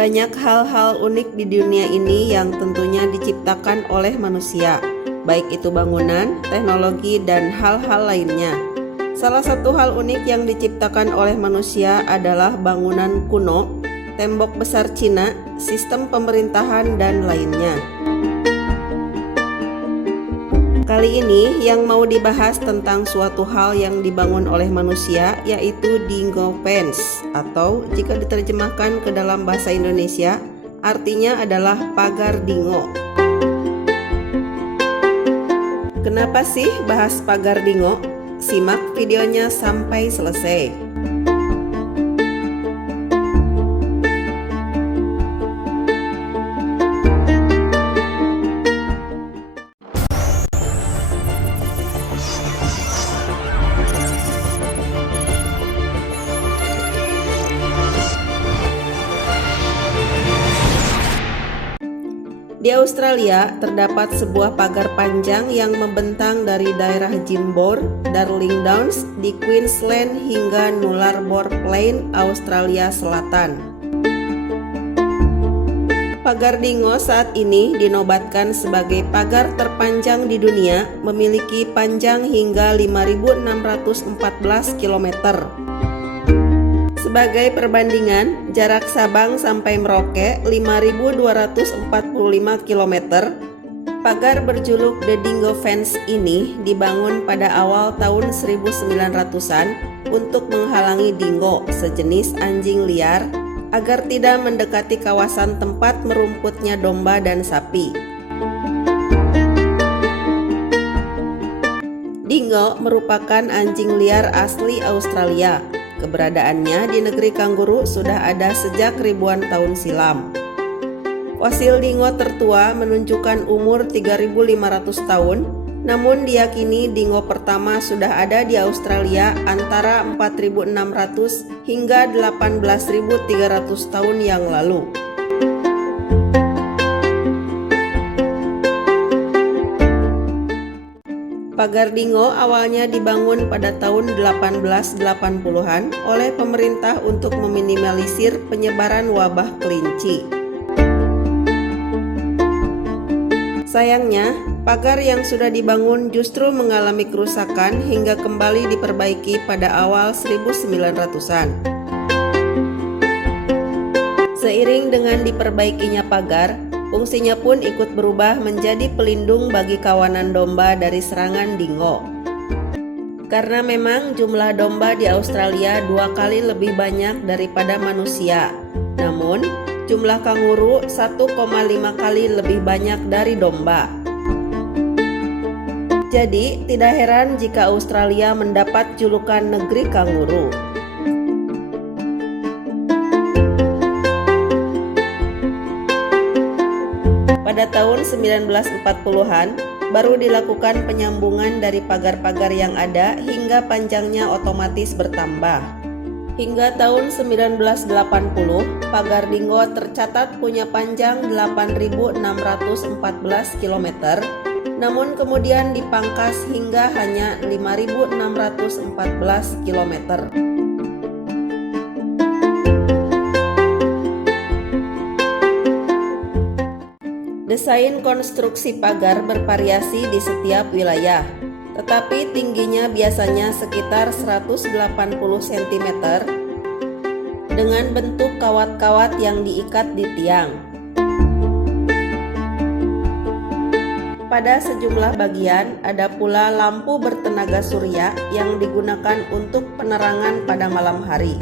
Banyak hal-hal unik di dunia ini yang tentunya diciptakan oleh manusia, baik itu bangunan, teknologi, dan hal-hal lainnya. Salah satu hal unik yang diciptakan oleh manusia adalah bangunan kuno, tembok besar Cina, sistem pemerintahan, dan lainnya. Kali ini yang mau dibahas tentang suatu hal yang dibangun oleh manusia, yaitu dingo fence, atau jika diterjemahkan ke dalam bahasa Indonesia artinya adalah pagar dingo. Kenapa sih bahas pagar dingo? Simak videonya sampai selesai. Di Australia, terdapat sebuah pagar panjang yang membentang dari daerah Jimbour, Darling Downs di Queensland hingga Nullarbor Plain, Australia Selatan. Pagar dingo saat ini dinobatkan sebagai pagar terpanjang di dunia, memiliki panjang hingga 5.614 km. Sebagai perbandingan, jarak Sabang sampai Merauke 5.245 km. Pagar berjuluk The Dingo Fence ini dibangun pada awal tahun 1900-an untuk menghalangi dingo, sejenis anjing liar, agar tidak mendekati kawasan tempat merumputnya domba dan sapi. Dingo merupakan anjing liar asli Australia. Keberadaannya di negeri kanguru sudah ada sejak ribuan tahun silam. Fosil dingo tertua menunjukkan umur 3.500 tahun, namun diyakini dingo pertama sudah ada di Australia antara 4.600 hingga 18.300 tahun yang lalu. Pagar dingo awalnya dibangun pada tahun 1880-an oleh pemerintah untuk meminimalisir penyebaran wabah kelinci. Sayangnya, pagar yang sudah dibangun justru mengalami kerusakan hingga kembali diperbaiki pada awal 1900-an. Seiring dengan diperbaikinya pagar, fungsinya pun ikut berubah menjadi pelindung bagi kawanan domba dari serangan dingo. Karena memang jumlah domba di Australia 2 kali lebih banyak daripada manusia. Namun, jumlah kanguru 1,5 kali lebih banyak dari domba. Jadi, tidak heran jika Australia mendapat julukan negeri kanguru. Pada tahun 1940-an, baru dilakukan penyambungan dari pagar-pagar yang ada hingga panjangnya otomatis bertambah. Hingga tahun 1980, pagar dingo tercatat punya panjang 8.614 km, namun kemudian dipangkas hingga hanya 5.614 km. Desain konstruksi pagar bervariasi di setiap wilayah, tetapi tingginya biasanya sekitar 180 cm dengan bentuk kawat-kawat yang diikat di tiang. Pada sejumlah bagian ada pula lampu bertenaga surya yang digunakan untuk penerangan pada malam hari.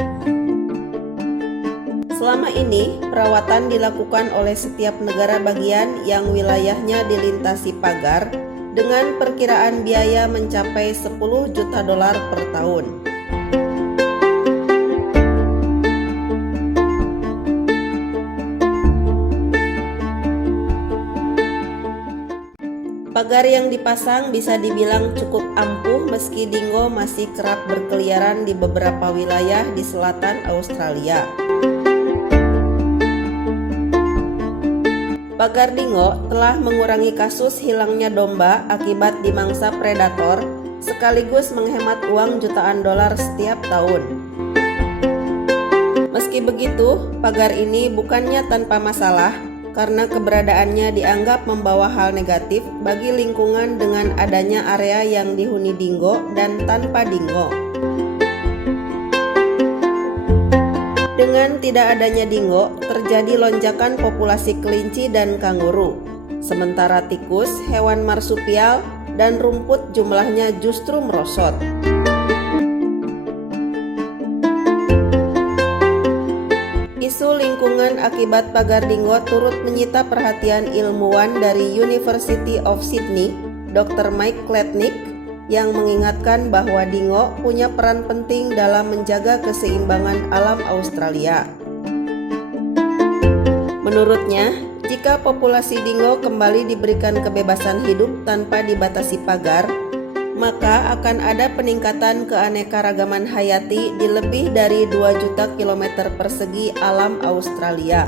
Selama ini, perawatan dilakukan oleh setiap negara bagian yang wilayahnya dilintasi pagar dengan perkiraan biaya mencapai 10 juta dolar per tahun. Pagar yang dipasang bisa dibilang cukup ampuh meski dingo masih kerap berkeliaran di beberapa wilayah di selatan Australia. Pagar dingo telah mengurangi kasus hilangnya domba akibat dimangsa predator, sekaligus menghemat uang jutaan dolar setiap tahun. Meski begitu, pagar ini bukannya tanpa masalah karena keberadaannya dianggap membawa hal negatif bagi lingkungan dengan adanya area yang dihuni dingo dan tanpa dingo. Dengan tidak adanya dingo, terjadi lonjakan populasi kelinci dan kanguru. Sementara tikus, hewan marsupial, dan rumput jumlahnya justru merosot. Isu lingkungan akibat pagar dingo turut menyita perhatian ilmuwan dari University of Sydney, Dr. Mike Kletnik, yang mengingatkan bahwa dingo punya peran penting dalam menjaga keseimbangan alam Australia. Menurutnya, jika populasi dingo kembali diberikan kebebasan hidup tanpa dibatasi pagar, maka akan ada peningkatan keanekaragaman hayati di lebih dari 2 juta kilometer persegi alam Australia.